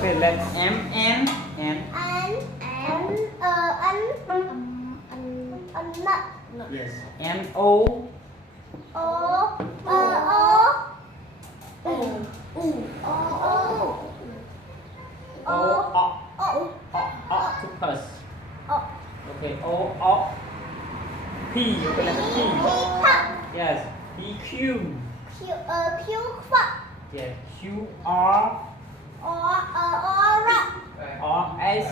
Okay, let's M N N yes. N O octopus. Okay, O P. Okay, letter P. Yes. P Q. Yes. Q R S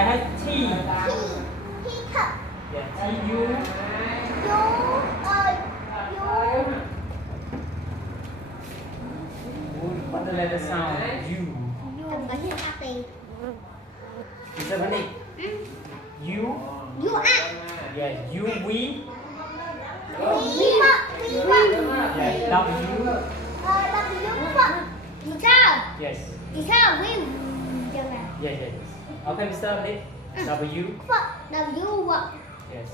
S T. Yeah. T U. What the letter sound? U. Is that it? U. Yes. U V. Yes. W. Yes. Yes. Okay, Mr. Lee. W. Yes.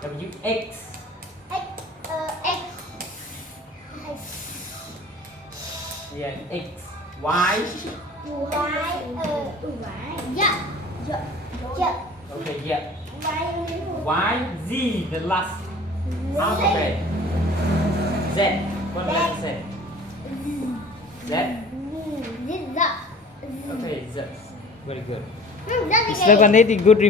W X. Yes. X. Y. Okay. Yeah. Y. Z. The last alphabet. Z. What letter Z? Z. Okay. Z. Very good. Mr. Vanity, good.